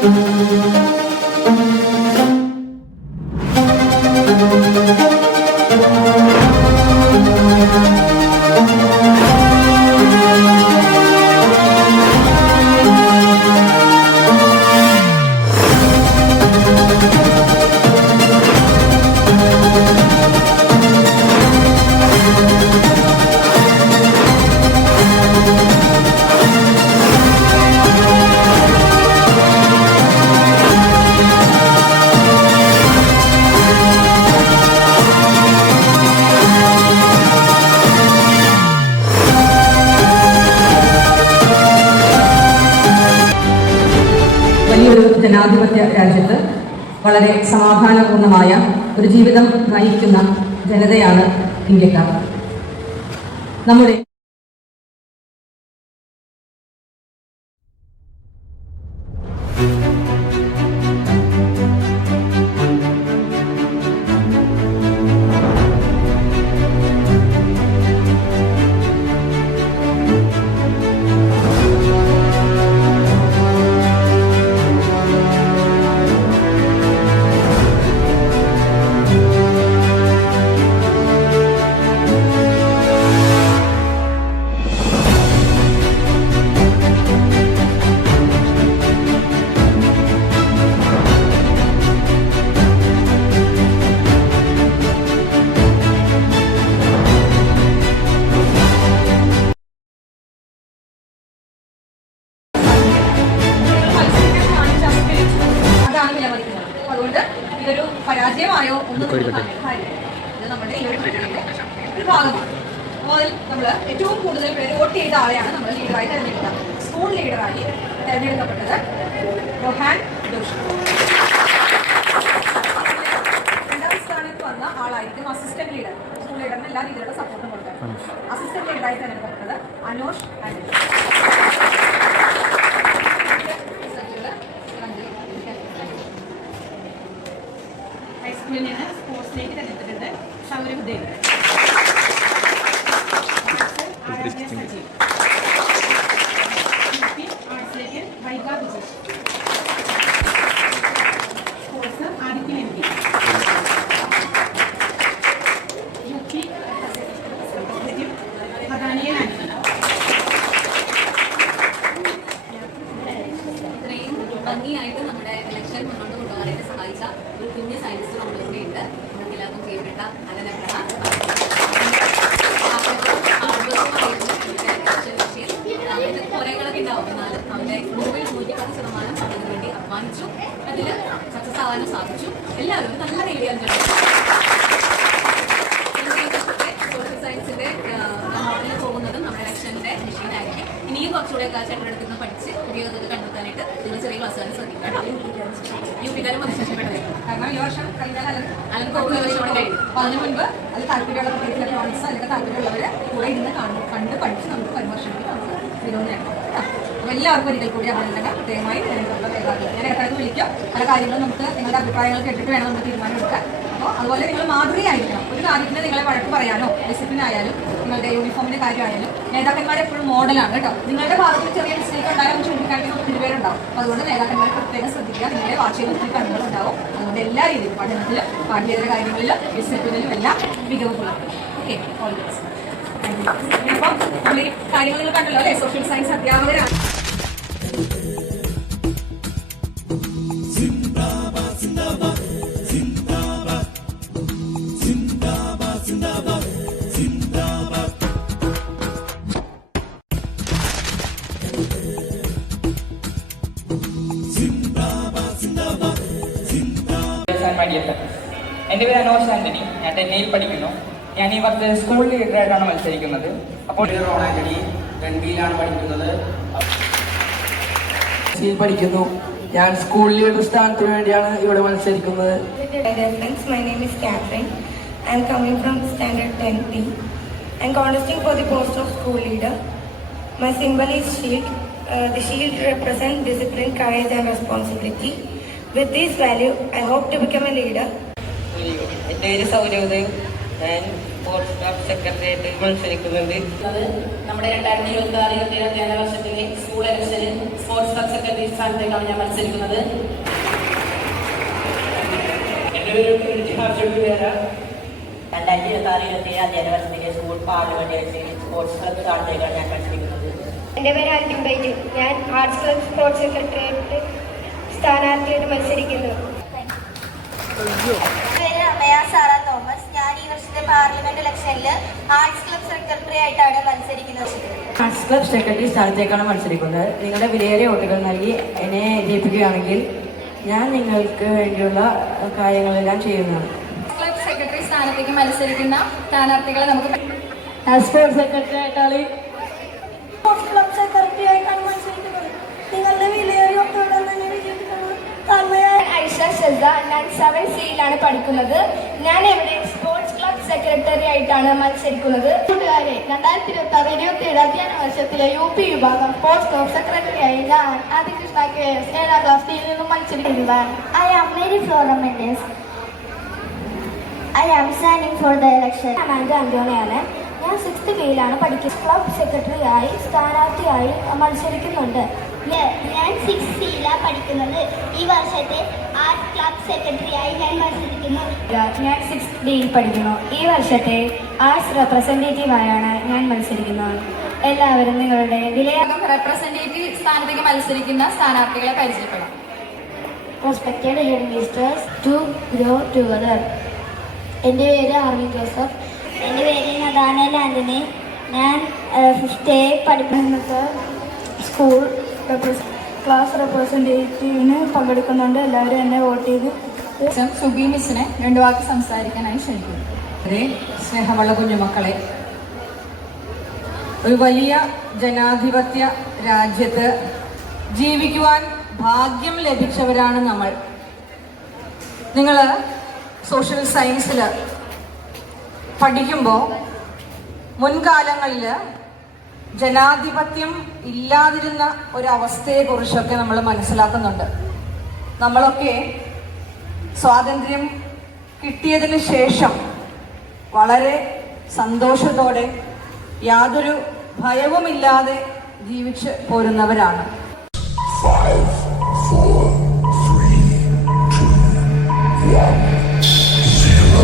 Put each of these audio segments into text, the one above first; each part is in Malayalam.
വലിയൊരു ജനാധിപത്യ രാജ്യത്ത് വളരെ സമാധാനപൂർണമായ ഒരു ജീവിതം നയിക്കുന്ന ജനതയാണ് ഇന്ത്യക്കാർ. നമ്മുടെ ഇതൊരു പരാജയമായോ ഒന്നും ഇത് നമ്മുടെ ഈ ഒരു ഭാഗമാണ്. അപ്പോൾ അതിൽ നമ്മൾ ഏറ്റവും കൂടുതൽ പേര് വോട്ട് ചെയ്ത ആളെയാണ് നമ്മൾ ലീഡറായി തിരഞ്ഞെടുത്തത്. സ്കൂൾ ലീഡറായി തിരഞ്ഞെടുക്കപ്പെട്ടത് റോഹാൻ ജോഷി. രണ്ടാം സ്ഥാനത്ത് വന്ന ആളായിരിക്കും അസിസ്റ്റന്റ് ലീഡർ. സ്കൂൾ ലീഡറിന് എല്ലാ രീതിയിലുള്ള സപ്പോർട്ടും കൊടുക്കുക. അസിസ്റ്റന്റ് ലീഡറായി തിരഞ്ഞെടുക്കപ്പെട്ടത് അനോഷ് ആന്റണി. ഹൈസ്കൂളിൽ സ്പോർട്സിലേക്ക് തിരഞ്ഞെടുത്തിട്ടുണ്ട് ഷൗരവ് ദേവ്. ആർട്സിലേക്ക് Vaiga Vijay. Sports Aditya M P. UP Hadaniya Nani. ഇത്രയും ഭംഗിയായിട്ട് നമ്മുടെ ഇലക്ഷൻ മുന്നോട്ട് കൊണ്ടുപോകാനായിട്ട് സഹായിച്ച ഒരു കുഞ്ഞ് സയൻസ് നമ്മുടെ കൂടെ ഉണ്ട്. നമുക്ക് എല്ലാവർക്കും പ്രിയപ്പെട്ട അലനപ്രഭ. കുറേകളൊക്കെ ഉണ്ടാവും, എന്നാലും അവരുടെ 110% അതിനു വേണ്ടി അധ്വാനിച്ചു. അതിൽ സക്സസ് ആവാനും സാധിച്ചു. എല്ലാവരും നല്ല രീതിയിൽ സോഷ്യൽ സയൻസിന്റെ മോഡലിൽ പോകുന്നതും നമ്മുടെ ഇലക്ഷന്റെ മെഷീനായിരിക്കും. ഇനിയും കുറച്ചുകൂടെ ചേട്ടൻ്റെ നിന്ന് പഠിച്ച് പുതിയതൊക്കെ കണ്ടെത്താനായിട്ട് നിങ്ങൾ ചെറിയ ക്ലാസ്സുകാരെ ശ്രദ്ധിക്കണം. യുപിക്കാരും മനുഷ്യപ്പെട്ടത് കാരണം ഈ വർഷം അല്ലെങ്കിൽ കോവിഡ് വർഷമാണ് കഴിയും. അപ്പോൾ അതിന് മുൻപ് അത് താല്പര്യമുള്ള പ്രത്യേകിച്ച് ഇലക്ട്രോണിക്സ് അല്ലെങ്കിൽ താല്പര്യമുള്ളവർ കൂടെ ഇരുന്ന് കണ്ട് പഠിച്ച് നമുക്ക് പരിവർഷത്തിൽ നമുക്ക് വിനോദം നേടാം. അപ്പോൾ എല്ലാവർക്കും ഒരിക്കൽ കൂടി അഭിനന്ദനം. പ്രത്യേകമായി തിരഞ്ഞെടുപ്പുള്ള നേതാക്കൾ ഞാൻ ഇടയ്ക്ക് വിളിക്കാം. പല കാര്യങ്ങളും നമുക്ക് നിങ്ങളുടെ അഭിപ്രായങ്ങൾ കേട്ടിട്ട് വേണം നമുക്ക് തീരുമാനം എടുക്കാൻ. അപ്പോൾ അതുപോലെ നിങ്ങൾ മാതൃകയായിരിക്കണം. ഒരു കാര്യത്തിന് നിങ്ങളെ വഴക്ക് പറയാനോ ഡിസിപ്ലിൻ ആയാലും നിങ്ങളുടെ യൂണിഫോമിന്റെ കാര്യമായാലും നേതാക്കന്മാർ എപ്പോഴും മോഡലാണ് കേട്ടോ. നിങ്ങളുടെ ഭാഗത്ത് ചെറിയ മിസ്റ്റേക്ക് ഉണ്ടായാലും ചൂണ്ടിക്കാണിക്കുന്ന ഒത്തിരി പേരുണ്ടാവും. അപ്പോൾ അതുകൊണ്ട് നേതാക്കന്മാരെ പ്രത്യേകം ശ്രദ്ധിക്കുക. നിങ്ങളെ വാച്ച് ചെയ്ത് ഒത്തിരി കണ്ണുകളുണ്ടാവും. അതുകൊണ്ട് എല്ലാ രീതിയിലും പഠനത്തിലും പാഠ്യേതര കാര്യങ്ങളിലും ഡിസിപ്ലിനിലും എല്ലാം മികവ് പുലർത്തും. Okay, all the best. അപ്പം നമ്മൾ ഈ കാര്യങ്ങൾ കണ്ടല്ലോ അല്ലേ? സോഷ്യൽ സയൻസ് അധ്യാപകരാണ്. എൻ്റെ പേര് അനോഷ് ആന്റണി. ഞാൻ 10യിൽ പഠിക്കുന്നു. ഞാൻ ഈ വർഷത്തെ സ്കൂൾ ലീഡറായിട്ടാണ് മത്സരിക്കുന്നത്. അപ്പോൾ റോൺ ആന്റണി 2യിലാണ് പഠിക്കുന്നത്. പഠിക്കുന്നു. ഞാൻ സ്കൂൾ ലീഡർ സ്ഥാനത്തിന് വേണ്ടിയാണ് ഇവിടെ മത്സരിക്കുന്നത്. My name is Catherine. I am coming from standard 10B. I am contesting for the post of school leader. My symbol is shield. The shield represents discipline, courage and responsibility. With this value, I hope to become a leader. എൻ്റെ പേര് സൗരവ് ദേവ്. ഞാൻ സ്പോർട്സ് ക്ലബ് സെക്രട്ടറിയായിട്ട് മത്സരിക്കുന്നുണ്ട്. അത് നമ്മുടെ 2026-27 അധ്യയന വർഷത്തിലെ സ്കൂൾ ഇലക്ഷനിൽ സ്പോർട്സ് ക്ലബ് സെക്രട്ടറി സ്ഥാനത്തേക്കാണ് ഞാൻ മത്സരിക്കുന്നത്. എൻ്റെ പേര് ജിഹാർജോട്ട് പേര. 2026-27 അധ്യയന വർഷത്തിലെ സ്കൂൾ പാർലമെന്റ് ഇലക്ഷനിൽ സ്പോർട്സ് ക്ലബ് സ്ഥാനത്തേക്കാണ് ഞാൻ മത്സരിക്കുന്നത്. എൻ്റെ പേര് ആൽബിൻ ബൈജു. ഞാൻ ആർട്സ് ക്ലബ് സ്പോർട്സ് സെക്രട്ടറിയായിട്ട് സ്ഥാനാർത്ഥിയായിട്ട് മത്സരിക്കുന്നു. പേര് അമയ സാറ തോമസ്. ഞാൻ ഈ വർഷത്തെ പാർലമെന്റ് ഇലക്ഷനിൽ ആർട്സ് ക്ലബ് സെക്രട്ടറി ആയിട്ടാണ് മത്സരിക്കുന്നത്. ആർട്സ് ക്ലബ് സെക്രട്ടറി സ്ഥാനത്തേക്കാണ് മത്സരിക്കുന്നത്. നിങ്ങളുടെ വിലയേറിയ വോട്ടുകൾ നൽകി എന്നെ ജയിപ്പിക്കുകയാണെങ്കിൽ ഞാൻ നിങ്ങൾക്ക് വേണ്ടിയുള്ള കാര്യങ്ങളെല്ലാം ചെയ്യുന്നതാണ്. ക്ലബ് സെക്രട്ടറി സ്ഥാനത്തേക്ക് മത്സരിക്കുന്ന സ്ഥാനാർത്ഥികളെ നമുക്ക് സ്പോർട്സ് സെക്രട്ടറി ആയിട്ടാണ് ക്ലബ് സെക്രട്ടറി ആയിട്ടാണ് മത്സരിക്കുന്നത്. നിങ്ങളുടെ വിലയേറിയ വോട്ടുകൾ ഐഷ ഷെസ. ഞാൻ 7C-യിലാണ് പഠിക്കുന്നത്. ഞാൻ ഇവിടെ സ്പോർട്സ് ക്ലബ് സെക്രട്ടറി ആയിട്ടാണ് മത്സരിക്കുന്നത്. കൂട്ടുകാരെ, 2026-27 അധ്യയന വർഷത്തിലെ UP വിഭാഗം സ്പോർട്സ് ക്ലബ് സെക്രട്ടറിയായി ഞാൻ ആദികൃഷ്ണ KS 7ാം ക്ലാസ് ടിയിൽ നിന്നും മത്സരിക്കുന്നതാണ്. I am Mary Flora Mendes. I am standing for the election. ഞാൻ അന്റോണിയാണ്. ഞാൻ 6th B-യിലാണ് പഠിക്കുന്നത്. ക്ലബ് സെക്രട്ടറിയായി സ്ഥാനാർത്ഥിയായി മത്സരിക്കുന്നുണ്ട്. ഞാൻ 6C-യിലാണ് പഠിക്കുന്നത്. ഈ വർഷത്തെ ആർട്ട് ക്ലബ് സെക്രട്ടറിയായി ഞാൻ മത്സരിക്കുന്നു. ഞാൻ 6th B-യിൽ പഠിക്കുന്നു. ഈ വർഷത്തെ ആർട്സ് റെപ്രസെൻറ്റേറ്റീവായാണ് ഞാൻ മത്സരിക്കുന്നത്. എല്ലാവരും നിങ്ങളുടെ റെപ്രസെന്റേറ്റീവ് സ്ഥാനത്തേക്ക് മത്സരിക്കുന്ന സ്ഥാനാർത്ഥികളെ പരിചയപ്പെടാം. Respected headmasters, to grow together. എൻ്റെ പേര് ആർമി ജോസഫ്. എൻ്റെ പേര് നദാനൽ ആന്റണി. ഞാൻ 5th A പഠിക്കുന്നത്. സ്കൂൾ ക്ലാസ് റെപ്രസെൻറ്റേറ്റീവിന് പങ്കെടുക്കുന്നുണ്ട്. എല്ലാവരും എന്നെ വോട്ട് ചെയ്ത് സുബി മിസ്സിനെ 2 വാക്ക് സംസാരിക്കാനായി ക്ഷണിക്കുന്നു. സ്നേഹമുള്ള കുഞ്ഞുമക്കളെ, ഒരു വലിയ ജനാധിപത്യ രാജ്യത്ത് ജീവിക്കുവാൻ ഭാഗ്യം ലഭിച്ചവരാണ് നമ്മൾ. നിങ്ങൾ സോഷ്യൽ സയൻസിൽ പഠിക്കുമ്പോൾ മുൻകാലങ്ങളിൽ ജനാധിപത്യം ഇല്ലാതിരുന്ന ഒരവസ്ഥയെക്കുറിച്ചൊക്കെ നമ്മൾ മനസ്സിലാക്കുന്നുണ്ട്. നമ്മളൊക്കെ സ്വാതന്ത്ര്യം കിട്ടിയതിന് ശേഷം വളരെ സന്തോഷത്തോടെ യാതൊരു ഭയവുമില്ലാതെ ജീവിച്ച് പോരുന്നവരാണ്. 5, 4, 3, 2, 1, 0.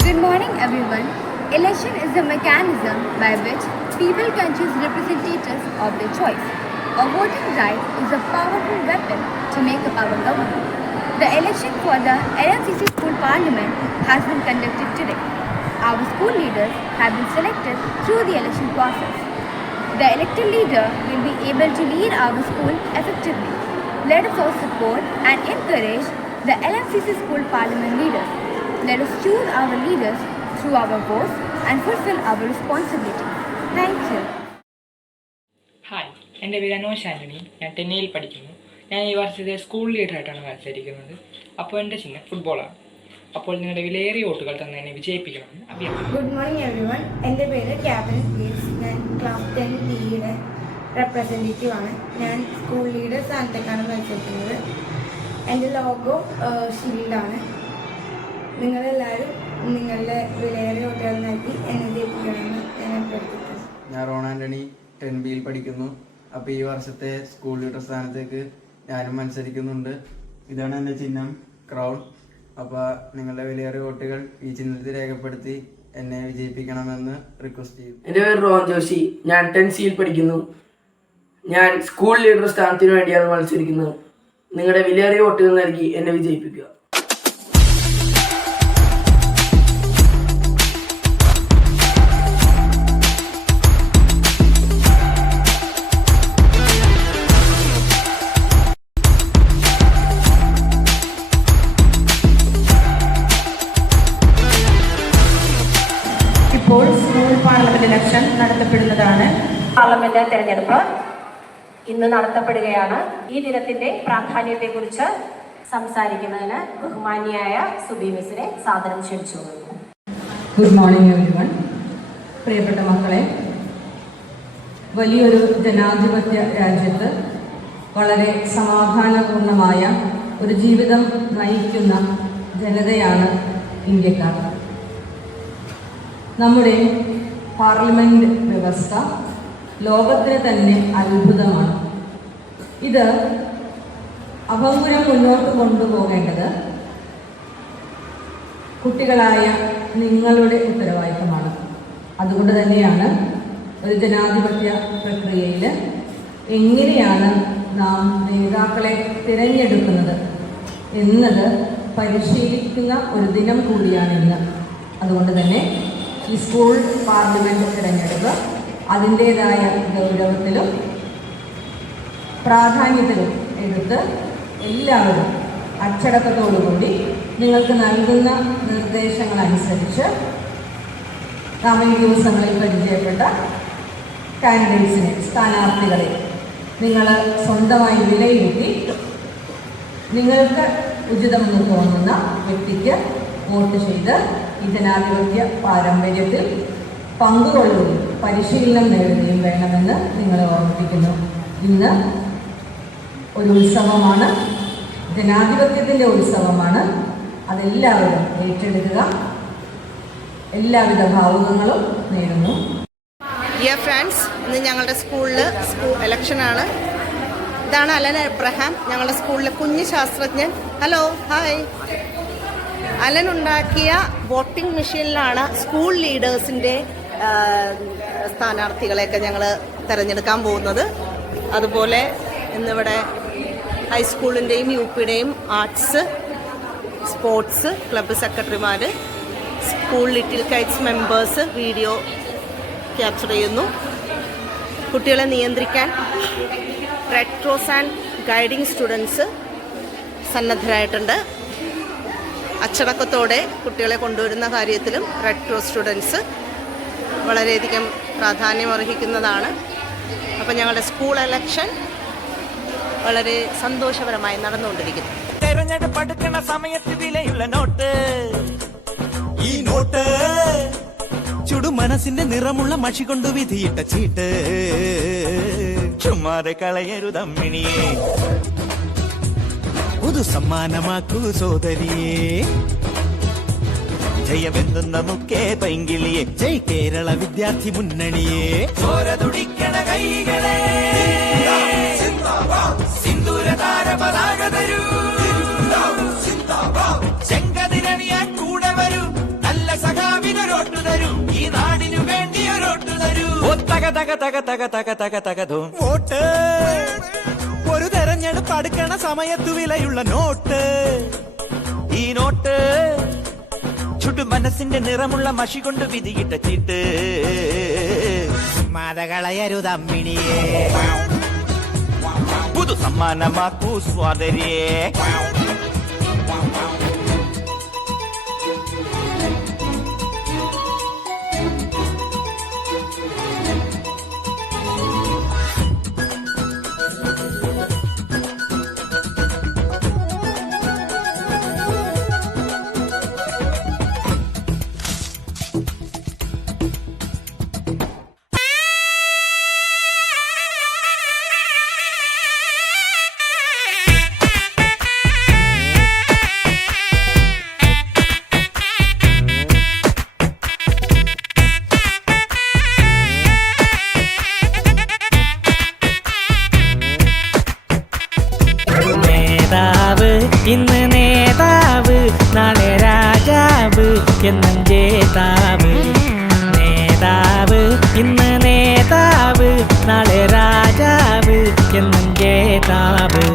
Good morning, everyone. Election is a mechanism by which people can choose representatives of their choice. A voting right is a powerful weapon to make a power government. The election for the LMCC School Parliament has been conducted today. Our school leaders have been selected through the election process. The elected leader will be able to lead our school effectively. Let us all support and encourage the LMCC School Parliament leaders. Let us choose our leaders through our votes and fulfill our responsibility. Thank you. Hi, എൻ്റെ പേര് അനോഷ് ആൻ്റണി. ഞാൻ 10യിൽ പഠിക്കുന്നു. ഞാൻ ഈ വർഷത്തെ സ്കൂൾ ലീഡറായിട്ടാണ് മത്സരിക്കുന്നത്. അപ്പോൾ എൻ്റെ ചിഹ്നം ഫുട്ബോളാണ്. അപ്പോൾ നിങ്ങളുടെ വിലയേറിയ വോട്ടുകൾ തന്നെ എന്നെ വിജയിപ്പിക്കണമെന്ന് അഭ്യർത്ഥിക്കുന്നു. Good morning everyone. എൻ്റെ പേര് ക്യാപ്റ്റൻ പീസ്. ഞാൻ ക്ലാസ് 10 B-യുടെ റെപ്രസെൻറ്റേറ്റീവ് ആണ്. ഞാൻ സ്കൂൾ ലീഡർ സ്ഥാനത്തേക്കാണ് മത്സരിക്കുന്നത്. എൻ്റെ ലോഗോ ഷീൽഡാണ്. നിങ്ങളെല്ലാവരും നിങ്ങളുടെ വിലയേറിയ വോട്ടുകൾ നൽകി എന്നെ ജയിപ്പിക്കണമെന്ന് ഞാൻ അഭ്യർത്ഥിക്കുന്നു. ഞാൻ റോൺ ആൻ്റണി 10 B-യിൽ പഠിക്കുന്നു. അപ്പോൾ ഈ വർഷത്തെ സ്കൂൾ ലീഡർ സ്ഥാനത്തേക്ക് ഞാനും മത്സരിക്കുന്നുണ്ട്. ഇതാണ് എൻ്റെ ചിഹ്നം, ക്രൗൺ. അപ്പോൾ നിങ്ങളുടെ വിലയേറിയ വോട്ടുകൾ ഈ ചിഹ്നത്തിൽ രേഖപ്പെടുത്തി എന്നെ വിജയിപ്പിക്കണമെന്ന് റിക്വസ്റ്റ് ചെയ്യും. എൻ്റെ പേര് റോൺ ജോഷി. ഞാൻ 10C-യിൽ പഠിക്കുന്നു. ഞാൻ സ്കൂൾ ലീഡർ സ്ഥാനത്തിന് വേണ്ടിയാണ് മത്സരിക്കുന്നത്. നിങ്ങളുടെ വിലയേറിയ വോട്ടുകൾ നൽകി എന്നെ വിജയിപ്പിക്കുക. ഇപ്പോൾ സ്കൂൾ പാർലമെന്റ് ഇലക്ഷൻ നടത്തപ്പെടുന്നതാണ്. പാർലമെന്റ് തെരഞ്ഞെടുപ്പ് ഇന്ന് നടത്തപ്പെടുകയാണ്. ഈ ദിനത്തിന്റെ പ്രാധാന്യത്തെക്കുറിച്ച് സംസാരിക്കുന്നതിന് ബഹുമാന്യായ സുബി മിസ്സിനെ സാദരം ക്ഷണിച്ചു. Good morning everyone. പ്രിയപ്പെട്ട മക്കളെ, വലിയൊരു ജനാധിപത്യ രാജ്യത്ത് വളരെ സമാധാനപൂർണമായ ഒരു ജീവിതം നയിക്കുന്ന ജനതയാണ് ഇന്ത്യക്കാർ. നമ്മുടെ പാർലമെൻറ്റ് വ്യവസ്ഥ ലോകത്തിന് തന്നെ അത്ഭുതമാണ്. ഇത് അഭംഗുരം മുന്നോട്ട് കൊണ്ടുപോകേണ്ടത് കുട്ടികളായ നിങ്ങളുടെ ഉത്തരവാദിത്തമാണ്. അതുകൊണ്ട് തന്നെയാണ് ഒരു ജനാധിപത്യ പ്രക്രിയയിൽ എങ്ങനെയാണ് നാം നേതാക്കളെ തിരഞ്ഞെടുക്കുന്നത് എന്നത് പരിശീലിക്കുന്ന ഒരു ദിനം കൂടിയാണ് ഇന്ന്. അതുകൊണ്ട് തന്നെ ഈ സ്കൂൾ പാർലമെൻറ്റ് തിരഞ്ഞെടുപ്പ് അതിൻ്റേതായ ഗൗരവത്തിലും പ്രാധാന്യത്തിലും എടുത്ത് എല്ലാവരും അച്ചടക്കത്തോടുകൂടി നിങ്ങൾക്ക് നൽകുന്ന നിർദ്ദേശങ്ങളനുസരിച്ച് നാം ഈ ദിവസങ്ങളിൽ പരിചയപ്പെട്ട കാൻഡിഡേറ്റ്സിനെ, സ്ഥാനാർത്ഥികളെ നിങ്ങൾ സ്വന്തമായി വിലയിരുത്തി നിങ്ങൾക്ക് ഉചിതമെന്ന് തോന്നുന്ന വ്യക്തിക്ക് വോട്ട് ചെയ്ത് ഈ ജനാധിപത്യ പാരമ്പര്യത്തിൽ പങ്കുകൊള്ളുകയും പരിശീലനം നേടുകയും വേണമെന്ന് നിങ്ങളെ ഓർമ്മിപ്പിക്കുന്നു. ഇന്ന് ഒരു ഉത്സവമാണ്, ജനാധിപത്യത്തിൻ്റെ ഉത്സവമാണ്. അതെല്ലാവരും ഏറ്റെടുക്കുക. എല്ലാവിധ ഭാവുകങ്ങളും നേരുന്നു. ഡിയർ ഫ്രണ്ട്സ്, ഇന്ന് ഞങ്ങളുടെ സ്കൂളിൽ ഇലക്ഷനാണ്. ഇതാണ് അലൻ എബ്രഹാം, ഞങ്ങളുടെ സ്കൂളിലെ കുഞ്ഞു ശാസ്ത്രജ്ഞൻ. Hello, hi. അലൻ ഉണ്ടാക്കിയ വോട്ടിംഗ് മെഷീനിലാണ് സ്കൂൾ ലീഡേഴ്സിൻ്റെ സ്ഥാനാർത്ഥികളെയൊക്കെ ഞങ്ങൾ തിരഞ്ഞെടുക്കാൻ പോകുന്നത്. അതുപോലെ ഇന്നിവിടെ ഹൈസ്കൂളിൻ്റെയും യു പിയുടെയും ആർട്സ്, സ്പോർട്സ് ക്ലബ്ബ് സെക്രട്ടറിമാർ, school little kites members video capture ചെയ്യുന്നു. കുട്ടികളെ നിയന്ത്രിക്കാൻ red cross and guiding students സന്നദ്ധരായിട്ടുണ്ട്. അച്ചടക്കത്തോടെ കുട്ടികളെ കൊണ്ടുവരുന്ന കാര്യത്തിലും റെഡ് ക്രോസ് സ്റ്റുഡൻസ് വളരെയധികം പ്രാധാന്യമർഹിക്കുന്നതാണ്. അപ്പോൾ ഞങ്ങളുടെ സ്കൂൾ ഇലക്ഷൻ വളരെ സന്തോഷപരമായി നടന്നുകൊണ്ടിരിക്കുന്നു. തെരഞ്ഞെടുപ്പ് അടുക്കുന്ന സമയത്ത് വിലയുള്ള നോട്ട്, ഈ നോട്ട് ചുടു മനസ്സിന്റെ നിറമുള്ള മഷി കൊണ്ട് വിധിയിട്ട ചീട്ട്. ചുമ്മാതെ കളയരുതമ്മിണിയെ, പുതു സമ്മാനമാക്കൂ സോദരിയെ. ജയമെന്തുന്ന മുക്കേ പൈങ്കിളിയെ, ജയ് കേരള വിദ്യാർത്ഥി മുന്നണിയെ. ചോര തുടിക്കണ കൈകളെ, സിന്ദൂര താര പതാക തരൂ, ചെങ്കതിരണിയാൻ കൂടെ വരൂ, നല്ല സഖാവിനൊരോട്ടു തരൂ, ഈ നാടിനു വേണ്ടി ഒരോട്ടു തരൂ. തക തക തക തക തക തക തകതോ വോട്ട്, ഒരു തെരഞ്ഞെടുപ്പ് അടുക്കണ സമയത്തു വിലയുള്ള നോട്ട്. ഈ നോട്ട് ചുട്ടു മനസ്സിന്റെ നിറമുള്ള മഷി കൊണ്ട് വിധിയിട്ട ചീട്ട്. മതകളയരുതമ്മിണിയെ, പുതു സമ്മാനമാക്കൂ സ്വാതരിയെ. ഇന്ന് നേതാവ്, നാളെ രാജാവ് എന്നും ജേതാവ്. നേതാവ് ഇന്ന് നേതാവ്, നാളെ രാജാവ് എന്നും ജേതാവ്.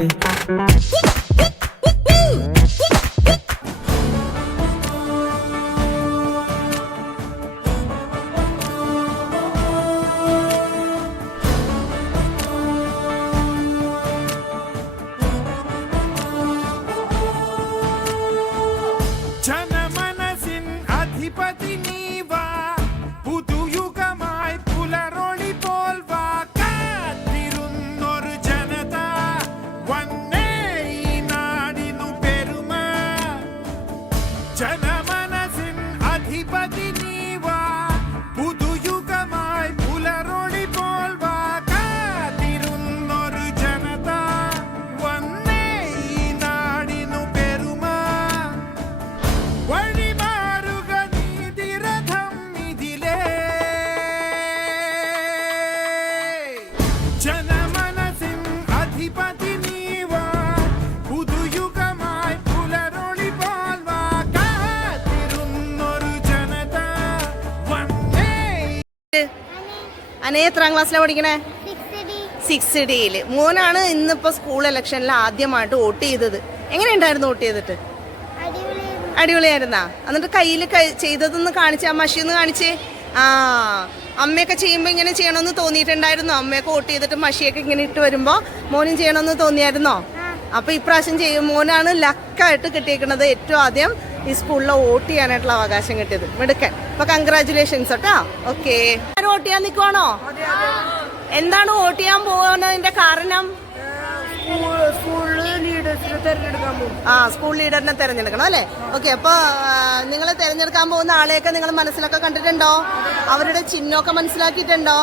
जनमनसिन अधिपति नीवा, അനേ എത്രാം ക്ലാസ്സിലാണ് പഠിക്കണേ? 6D. മോനാണ് ഇന്നിപ്പോൾ സ്കൂൾ ഇലക്ഷനിൽ ആദ്യമായിട്ട് വോട്ട് ചെയ്തത്. എങ്ങനെയുണ്ടായിരുന്നു വോട്ട് ചെയ്തിട്ട്? അടിപൊളിയായിരുന്നാ? എന്നിട്ട് കയ്യിൽ ചെയ്തതൊന്ന് കാണിച്ചേ, ആ മഷിയൊന്ന് കാണിച്ചേ. ആ, അമ്മയൊക്കെ ചെയ്യുമ്പോൾ ഇങ്ങനെ ചെയ്യണമെന്ന് തോന്നിയിട്ടുണ്ടായിരുന്നോ? അമ്മയൊക്കെ വോട്ട് ചെയ്തിട്ട് മഷിയൊക്കെ ഇങ്ങനെ ഇട്ട് വരുമ്പോൾ മോനും ചെയ്യണമെന്ന് തോന്നിയായിരുന്നോ? അപ്പോൾ ഇപ്രാവശ്യം ചെയ്യും. മോനാണ് ലക്കായിട്ട് കിട്ടിയിരിക്കുന്നത്. ഏറ്റവും ആദ്യം ഈ സ്കൂളിൽ വോട്ട് ചെയ്യാനായിട്ടുള്ള അവകാശം കിട്ടിയത്. മിടുക്കൻ. അപ്പോൾ കൺഗ്രാറ്റുലേഷൻസ് കേട്ടോ. ഓക്കെ, വോട്ട് ചെയ്യാൻ നിൽക്കുവാണോ? എന്താണ് വോട്ട് ചെയ്യാൻ പോകുന്നതിന്റെ കാരണം? സ്കൂൾ ലീഡറിനെ തെരഞ്ഞെടുക്കണം അല്ലേ? ഓക്കെ, അപ്പോൾ നിങ്ങൾ തെരഞ്ഞെടുക്കാൻ പോകുന്ന ആളെയൊക്കെ നിങ്ങൾ മനസ്സിലൊക്കെ കണ്ടിട്ടുണ്ടോ? അവരുടെ ചിഹ്നമൊക്കെ മനസ്സിലാക്കിയിട്ടുണ്ടോ?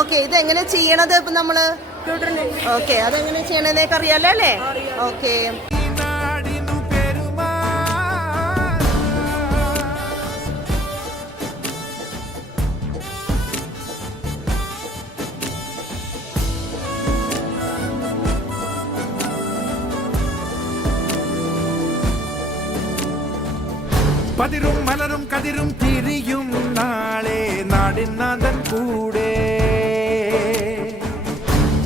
ഓക്കെ, ഇതെങ്ങനെ ചെയ്യണത് ഇപ്പം നമ്മൾ? ഓക്കെ, അതെങ്ങനെ ചെയ്യണതെന്നൊക്കെ അറിയാലോ അല്ലേ? ഓക്കെ. പതിരും മലരും കതിരും തിരിയും നാളെ നാടിനാഥൻ കൂടെ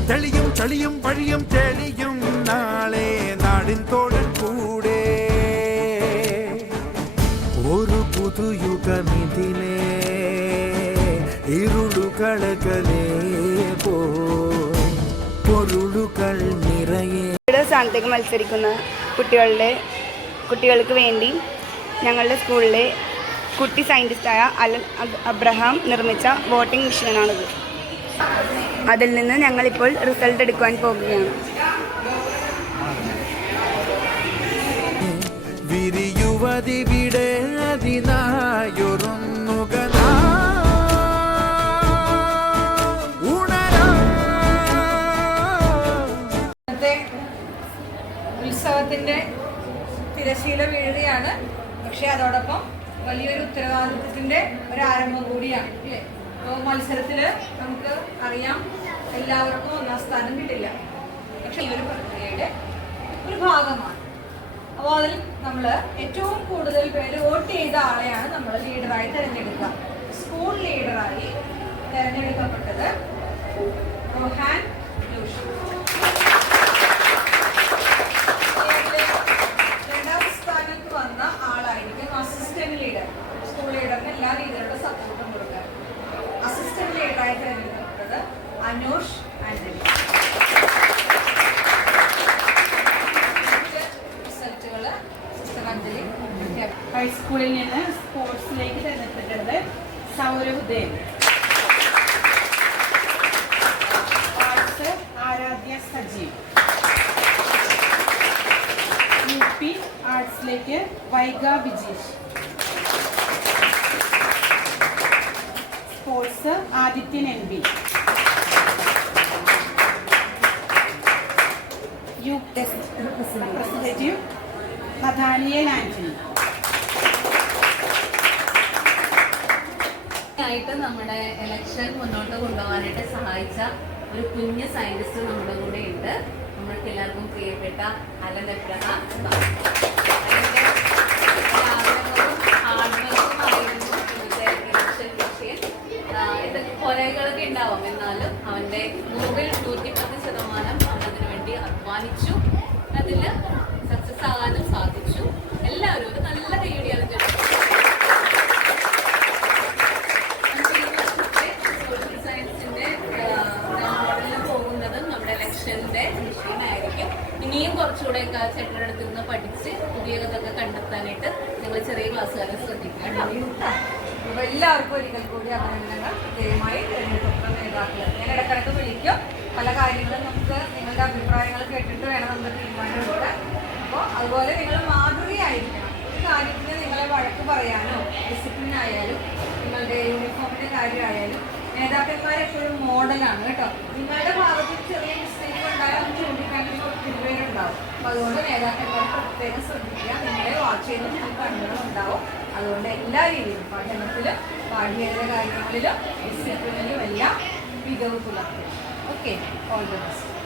തെളിയും ചളിയും പഴിയും തെളിയും നാളെ നാടിൻ തോഴൻ കൂടെ ഒരു പുതുയുഗമിതിലേ ഇരുളുകളകലേ പോയി പൊരുളുകൾ നിറയെ. സ്ഥാനത്തേക്ക് മത്സരിക്കുന്ന കുട്ടികൾക്ക് വേണ്ടി ഞങ്ങളുടെ സ്കൂളിലെ കുട്ടി സയൻറ്റിസ്റ്റായ അലൻ അബ്രഹാം നിർമ്മിച്ച വോട്ടിംഗ് മെഷീനാണിത്. അതിൽ നിന്ന് ഞങ്ങളിപ്പോൾ റിസൾട്ട് എടുക്കുവാൻ പോകുകയാണ്. വിരിയുവതിവിടെ അതിനായൊരുന്നുക ഉത്സവത്തിൻ്റെ തിരശീല വീഴുകയാണ്. പക്ഷേ അതോടൊപ്പം വലിയൊരു ഉത്തരവാദിത്വത്തിൻ്റെ ഒരാരംഭം കൂടിയാണ് അല്ലേ? അപ്പോൾ മത്സരത്തിൽ നമുക്ക് അറിയാം എല്ലാവർക്കും ഒന്നാം സ്ഥാനം കിട്ടില്ല. പക്ഷേ ഈ ഒരു പ്രക്രിയയുടെ ഒരു ഭാഗമാണ്. അപ്പോൾ അതിൽ നമ്മൾ ഏറ്റവും കൂടുതൽ പേര് വോട്ട് ചെയ്ത ആളെയാണ് നമ്മൾ ലീഡറായി തിരഞ്ഞെടുക്കുക. സ്കൂൾ ലീഡറായി തിരഞ്ഞെടുക്കപ്പെട്ടത് റോഹാൻ ലൂഷി. വന്ന ആളായിരിക്കും അസിസ്റ്റന്റ് ലീഡർ. സ്കൂൾ ലീഡറിന് എല്ലാ ലീഡറുടെ സപ്പോർട്ടും കൊടുക്കുക. അസിസ്റ്റന്റ് ലീഡറായി തിരഞ്ഞെടുക്കപ്പെട്ടത് അനൂഷ് ആന്റണി. റിസൾട്ടുകൾ പുസ്തകാഞ്ജലി. ഹൈസ്കൂളിൽ നിന്ന് സ്പോർട്സിലേക്ക് തിരഞ്ഞെടുക്കപ്പെട്ടത് സൗരഭ് ദേവ്. ആർട്സ് ആരാധ്യ സജീവ്. UP ആർട്സിലേക്ക് Vaiga Vijeesh. Sports Adityan NB. Youth representative Nathaniel Antony. ആയിട്ട് നമ്മുടെ ഇലക്ഷൻ മുന്നോട്ട് കൊണ്ടുപോകാനായിട്ട് സഹായിച്ച ഒരു കുഞ്ഞ് സയന്റിസ്റ്റ് നമ്മുടെ കൂടെ ഉണ്ട്. നമ്മൾക്ക് എല്ലാവർക്കും പ്രിയപ്പെട്ട അലൻ എബ്രഹാം. അതിൻ്റെ ആഗ്രഹവും ഹാർഡ്വർക്കുമായിരുന്നു ഇന്നത്തെ ഇലക്ഷൻ വിഷയം. ഇതൊക്കെ കൊലകളൊക്കെ ഉണ്ടാവും, എന്നാലും അവൻ്റെ 110% അവൻ അതിനു വേണ്ടി അധ്വാനിച്ചു. അതിൽ സക്സസ് ആകാനും സാധിച്ചു. എല്ലാവരും ഒരു നല്ല കൈയടിയാണ് സോഷ്യൽ സയൻസിൻ്റെ മോഡലിൽ പോകുന്നതും നമ്മുടെ ഇലക്ഷൻ്റെ വിഷയമായിരിക്കും. ഇനിയും കുറച്ചുകൂടെ ചേട്ടൻ്റെ അടുത്ത് നിന്ന് പഠിച്ച് പുതിയതൊക്കെ കണ്ടെത്താനായിട്ട് ഞങ്ങൾ ചെറിയ ക്ലാസ്സുകാരെ ശ്രദ്ധിക്കുക. അപ്പോൾ എല്ലാവർക്കും ഒരിക്കൽ കൂടി അഭിനന്ദനങ്ങൾ. പ്രത്യേകമായി തിരഞ്ഞെടുക്കപ്പെട്ട നേതാക്കൾ ഞാൻ ഇടക്കിടക്ക് വിളിക്കും. പല കാര്യങ്ങളും നമുക്ക് നിങ്ങളുടെ അഭിപ്രായങ്ങൾ കേട്ടിട്ട് വേണം നമുക്ക് തീരുമാനമെടുക്കാൻ. അപ്പോൾ അതുപോലെ നിങ്ങൾ മാതൃകയായിരിക്കണം. ഒരു കാര്യത്തിന് നിങ്ങളെ വഴക്ക് പറയാനോ ഡിസിപ്ലിൻ ആയാലും നിങ്ങളുടെ യൂണിഫോമിൻ്റെ കാര്യമായാലും നേതാക്കന്മാരെപ്പോഴും മോഡലാണ് കേട്ടോ. നിങ്ങളുടെ ഭാഗത്തിൽ ചെറിയ മിസ്റ്റേക്ക് ഉണ്ടായാൽ അത് ചൂണ്ടിക്കാണിച്ച് ഒത്തിരി പേരുണ്ടാവും. അപ്പോൾ അതുകൊണ്ട് നേതാക്കന്മാർ പ്രത്യേകം ശ്രദ്ധിക്കുക. നിങ്ങളെ വാച്ച് ചെയ്യുന്ന നിങ്ങൾക്ക് കണ്ണുകളുണ്ടാവും. അതുകൊണ്ട് എല്ലാ രീതിയിലും പഠനത്തിലും പാഠ്യേതര കാര്യങ്ങളിലും ഡിസിപ്ലിനിലും എല്ലാം മികവ് പുലർത്തുക. Okay, all the best.